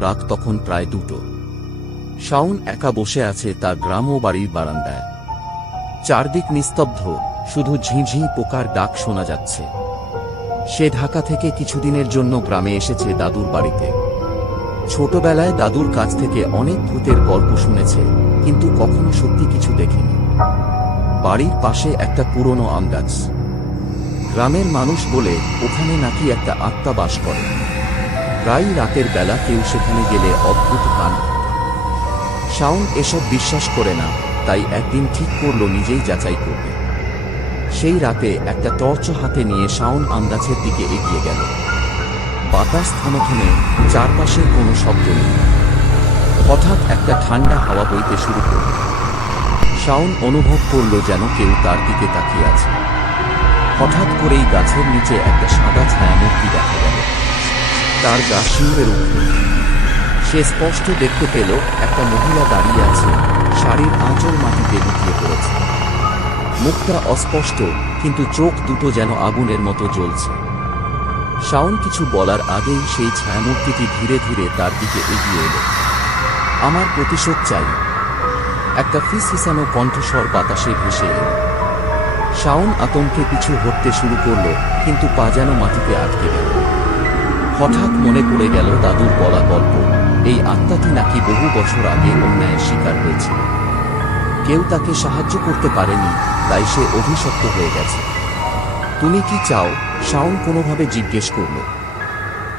রাত তখন প্রায় দুটো। শাওন একা বসে আছে তার গ্রাম ও বাড়ির বারান্দায়। চারদিক নিস্তব্ধ, শুধু ঝিঁঝি পোকার ডাক শোনা যাচ্ছে। সে ঢাকা থেকে কিছুদিনের জন্য গ্রামে এসেছে দাদুর বাড়িতে। ছোটবেলায় দাদুর কাছ থেকে অনেক ভূতের গল্প শুনেছে, কিন্তু কখনো সত্যি কিছু দেখেনি। বাড়ির পাশে একটা পুরনো আম গাছ। গ্রামের মানুষ বলে, ওখানে নাকি একটা আত্মা বাস করে। প্রায় রাতের বেলা কেউ সেখানে গেলে অদ্ভুত পান শাওন এসব বিশ্বাস করে না, তাই একদিন ঠিক করল নিজেই যাচাই করবে। সেই রাতে একটা টর্চ হাতে নিয়ে শাওন আন্দাজের দিকে এগিয়ে গেল। বাতাস থমথমে চারপাশে কোনো শব্দ নেই। হঠাৎ একটা ঠান্ডা হাওয়া বইতে শুরু করল। শাওন অনুভব করল যেন কেউ তার দিকে তাকিয়ে আছে। হঠাৎ করেই গাছের নিচে একটা সাদা ছায়ামূর্তি দেখা গেল। তার গা শিউরে উঠল সে স্পষ্ট দেখতে পেল একটা মহিলা দাঁড়িয়ে আছে, শাড়ির আঁচল মাটিতে লুকিয়ে পড়েছে। মুখটা অস্পষ্ট, কিন্তু চোখ দুটো যেন আগুনের মতো জ্বলছে। শাওন কিছু বলার আগেই সেই ছায়ামূর্তিটি ধীরে ধীরে তার দিকে এগিয়ে এলো। আমার প্রতিশোধ চাই। একটা ফিস হিসানো কণ্ঠস্বর বাতাসে ভেসে এলো। শাওন আতঙ্কে পিছু হটতে শুরু করল, কিন্তু পা যেন মাটিতে আটকে গেল। হঠাৎ মনে পড়ে গেল দাদুর বলা গল্প। এই আত্মাটি নাকি বহু বছর আগে অন্যায়ের শিকার হয়েছিল। কেউ তাকে সাহায্য করতে পারেনি, তাই সে অভিশপ্ত হয়ে গেছে। তুমি কি চাও? শাওন কোনোভাবে জিজ্ঞেস করল।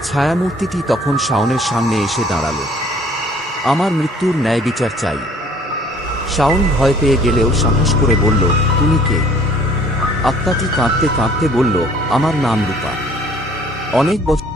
ছায়ামূর্তিটি তখন শাওনের সামনে এসে দাঁড়াল। আমার মৃত্যুর ন্যায় বিচার চাই। শাওন ভয় পেয়ে গেলেও সাহস করে বলল, তুমি কে? আত্মাটি কাঁদতে কাঁদতে বলল, আমার নাম রূপা। অনেক বছর